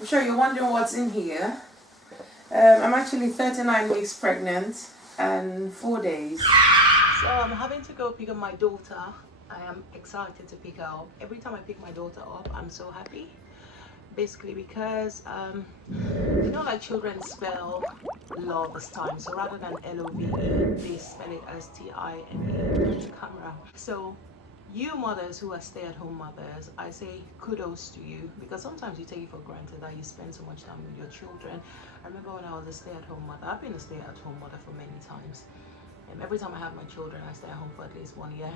I'm sure you're wondering what's in here. I'm actually 39 weeks pregnant and 4 days. So I'm having to go pick up my daughter. I am excited to pick her up. Every time I pick my daughter up, I'm so happy. Basically because, you know, like children spell love as time. So rather than L-O-V-E, they spell it as T-I-M-E. There's a camera. So you mothers who are stay-at-home mothers, I say kudos to you, because sometimes you take it for granted that you spend so much time with your children. I remember when I was a stay-at-home mother, I've been a stay-at-home mother for many times. And every time I have my children, I stay at home for at least 1 year.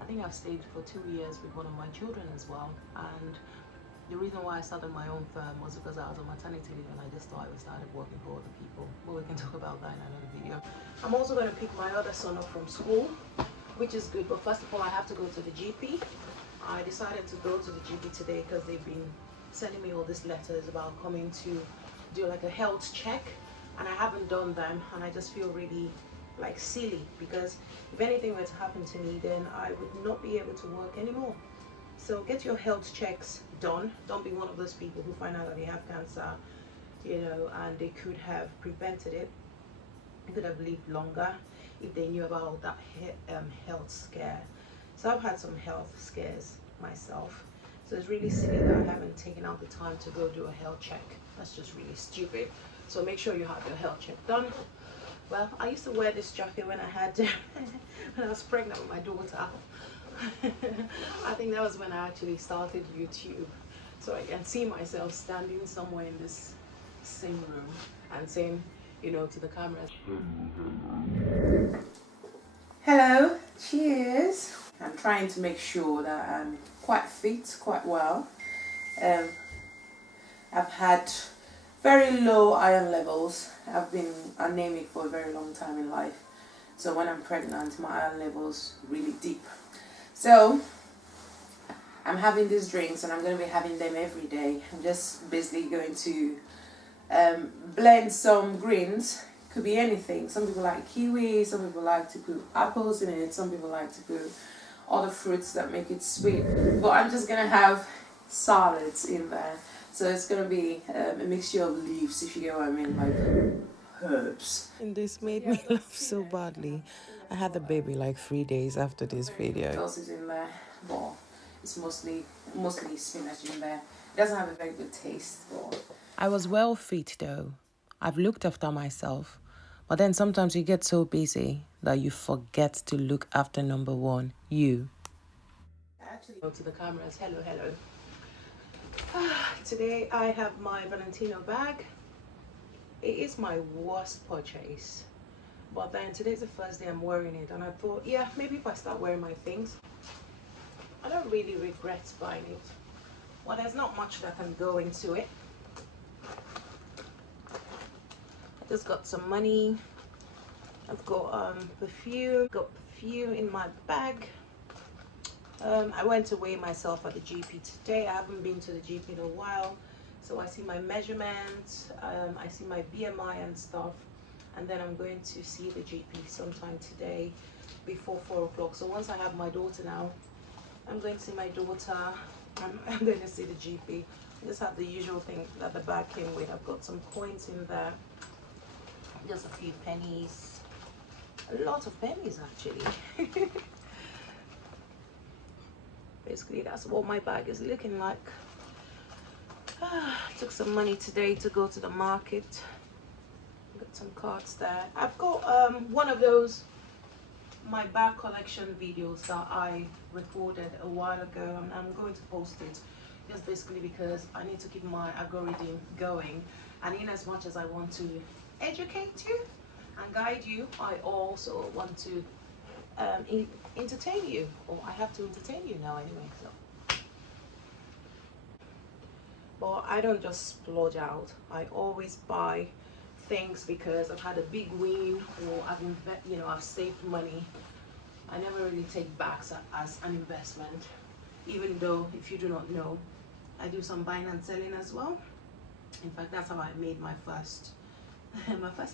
I think I've stayed for 2 years with one of my children as well. And the reason why I started my own firm was because I was on maternity leave and I just thought I would start working for other people. But we can talk about that in another video. I'm also going to pick my other son up from school, which is good. But first of all, I have to go to the GP. I decided to go to the GP today because they've been sending me all these letters about coming to do like a health check. And I haven't done them. And I just feel really like silly, because if anything were to happen to me, then I would not be able to work anymore. So get your health checks done. Don't be one of those people who find out that they have cancer, you know, and they could have prevented it. They could have lived longer if they knew about that health scare. So I've had some health scares myself. So it's really silly that I haven't taken out the time to go do a health check. That's just really stupid. So make sure you have your health check done. Well, I used to wear this jacket when I was pregnant with my daughter. I think that was when I actually started YouTube. So I can see myself standing somewhere in this same room and saying, you know, to the cameras, hello, cheers. I'm trying to make sure that I'm quite fit, quite well. I've had very low iron levels. I've been anemic for a very long time in life. So when I'm pregnant, my iron levels really deep. So I'm having these drinks and I'm going to be having them every day. I'm just basically going to blend some greens. Could be anything. Some people like kiwi, some people like to put apples in it, some people like to put other fruits that make it sweet. But I'm just going to have salads in there. So it's going to be a mixture of leaves, if you get what I mean, like herbs. And this made me laugh so badly. I had the baby like 3 days after this video. What else is in there? Well, it's mostly spinach in there. It doesn't have a very good taste. But I was well fit though. I've looked after myself. But then sometimes you get so busy that you forget to look after number one, you. Actually, go to the cameras. Hello, hello. Today I have my Valentino bag. It is my worst purchase, but then today's the first day I'm wearing it, and I thought, yeah, maybe if I start wearing my things, I don't really regret buying it. Well, there's not much that can go into it. I just got some money. I've got perfume. Got perfume in my bag. I went to weigh myself at the GP today. I haven't been to the GP in a while. So I see my measurements, I see my BMI and stuff. And then I'm going to see the GP sometime today before 4 o'clock. So once I have my daughter now, I'm going to see my daughter. I'm going to see the GP. I just have the usual thing that the bag came with. I've got some coins in there. Just a few pennies. A lot of pennies actually. Basically, that's what my bag is looking like. Took some money today to go to the market. Got some cards there. I've got one of those my bag collection videos that I recorded a while ago, and I'm going to post it just basically because I need to keep my algorithm going, and in as much as I want to educate you and guide you, I also want to entertain you, or I have to entertain you now anyway. So, but I don't just splurge out. I always buy things because I've had a big win, or I've saved money. I never really take bags as an investment, even though, if you do not know, I do some buying and selling as well. In fact, that's how I made my first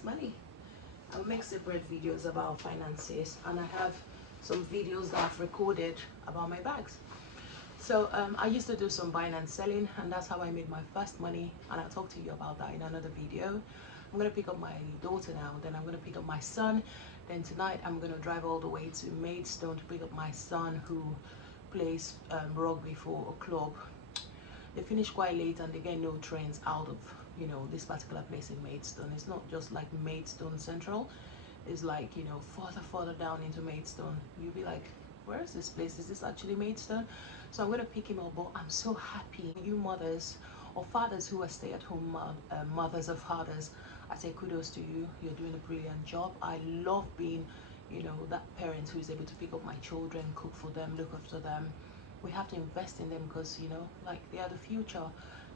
money. I'll make separate videos about finances, and I have some videos that I've recorded about my bags. So I used to do some buying and selling, and that's how I made my first money, and I'll talk to you about that in another video. I'm gonna pick up my daughter now, then I'm gonna pick up my son, then tonight I'm gonna drive all the way to Maidstone to pick up my son who plays rugby for a club. They finish quite late and they get no trains out of, you know, this particular place in Maidstone. It's not just like Maidstone Central, it's like, you know, further down into Maidstone. You'll be like, where is this place? Is this actually Maidstone? So I'm going to pick him up. But I'm so happy. You mothers or fathers who are stay-at-home mothers or fathers, I say kudos to you. You're doing a brilliant job. I love being, you know, that parent who is able to pick up my children, cook for them, look after them. We have to invest in them because, you know, like, they are the future.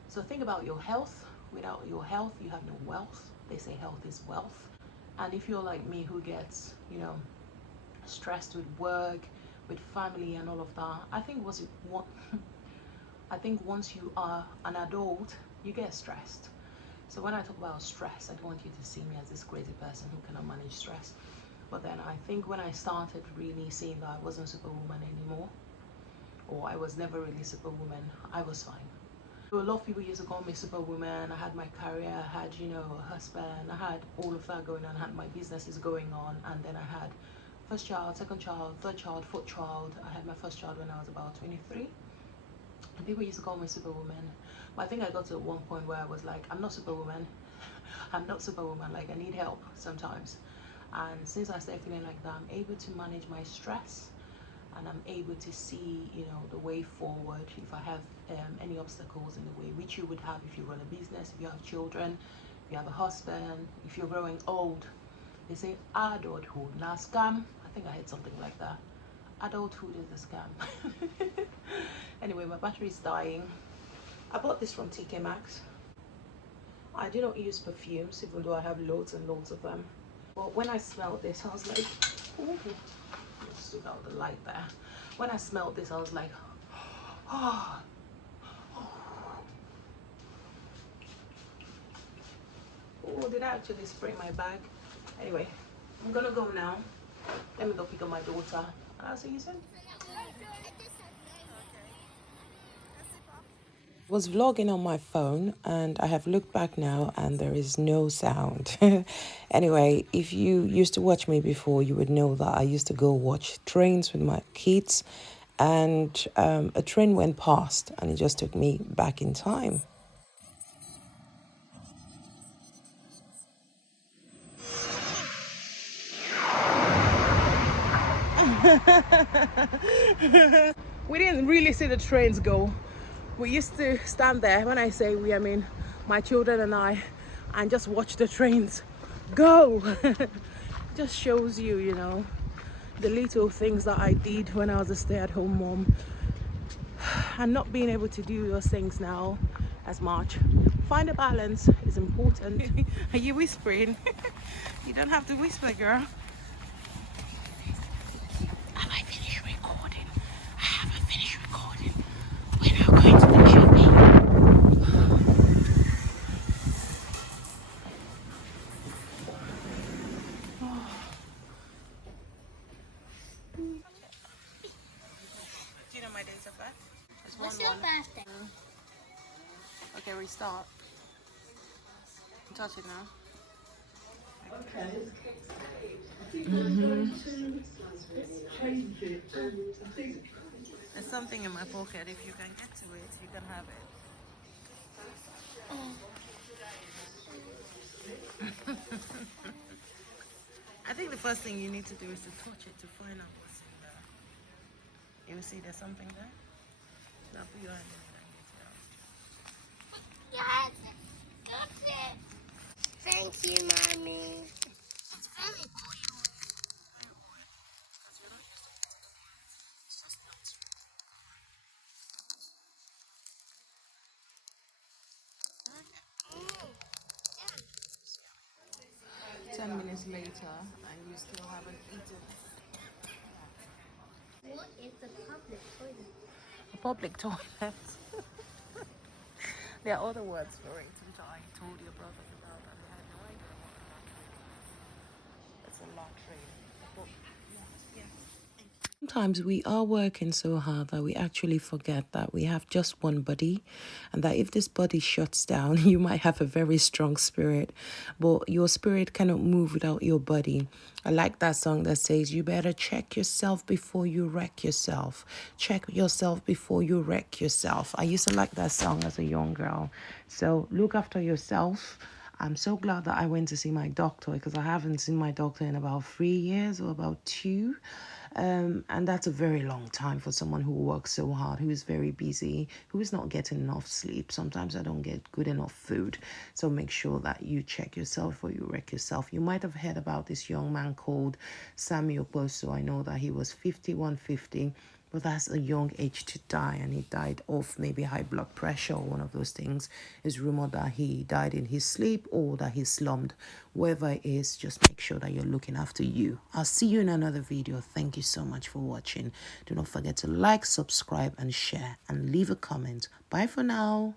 So think about your health. Without your health, you have no wealth. They say health is wealth. And if you're like me, who gets, you know, stressed with work, with family and all of that, I think once you are an adult, you get stressed. So when I talk about stress, I don't want you to see me as this crazy person who cannot manage stress. But then I think when I started really seeing that I wasn't superwoman anymore, or I was never really superwoman, I was fine. So a lot of people used to call me superwoman. I had my career, I had, you know, a husband, I had all of that going on, I had my businesses going on, and then I had first child, second child, third child, fourth child. I had my first child when I was about 23. And people used to call me superwoman. But I think I got to one point where I was like, I'm not superwoman. I'm not superwoman. Like, I need help sometimes. And since I started feeling like that, I'm able to manage my stress, and I'm able to see, you know, the way forward. If I have any obstacles in the way, which you would have if you run a business, if you have children, if you have a husband, if you're growing old. They say adulthood, not scam. I think I had something like that. Adulthood is a scam. Anyway, my battery is dying. I bought this from TK Maxx. I do not use perfumes, even though I have loads and loads of them. But when I smelled this, I was like, ooh. Just took out the light there. When I smelled this, I was like, oh. Oh, did I actually spray my bag? Anyway, I'm gonna go now. Let me go pick up my daughter. I'll see you soon. Was vlogging on my phone, and I have looked back now and there is no sound. Anyway, if you used to watch me before, you would know that I used to go watch trains with my kids, and a train went past and it just took me back in time. We didn't really see the trains go. We used to stand there, when I say we, I mean my children and I, and just watch the trains go. Just shows you, you know, the little things that I did when I was a stay-at-home mom, and not being able to do those things now as much. Find a balance is important. Are you whispering? You don't have to whisper, girl. Have I finished recording? I haven't finished recording. We're now going to the GP. Do you know my dates of birth? What's your birthday? Okay, restart. Touch it now. Okay. There's something in my pocket. If you can get to it, you can have it. I think the first thing you need to do is to touch it to find out what's in there. You see there's something there? Now put your hand in it and get it out. Yes, got it. Thank you, Mommy. It's very oily. Very oil. Because you're not used to it. It's just nuts. Mm. Yeah. 10 minutes later and you still haven't eaten. What is the public toilet? A public toilet. There are other words for it, which I told your brothers about, and they had no idea what a latrine is. It's a latrine. But, yeah, thank you. Sometimes we are working so hard that we actually forget that we have just one body, and that if this body shuts down, you might have a very strong spirit, but your spirit cannot move without your body. I like that song that says, you better check yourself before you wreck yourself. Check yourself before you wreck yourself. I used to like that song as a young girl. So look after yourself. I'm so glad that I went to see my doctor, because I haven't seen my doctor in about 3 years or about 2. And that's a very long time for someone who works so hard, who is very busy, who is not getting enough sleep. Sometimes I don't get good enough food. So make sure that you check yourself or you wreck yourself. You might have heard about this young man called Sammie Okposo. I know that he was 50. But that's a young age to die, and he died of maybe high blood pressure or one of those things. It's rumored that he died in his sleep or that he slumped. Wherever it is, just make sure that you're looking after you. I'll see you in another video. Thank you so much for watching. Do not forget to like, subscribe, and share, and leave a comment. Bye for now.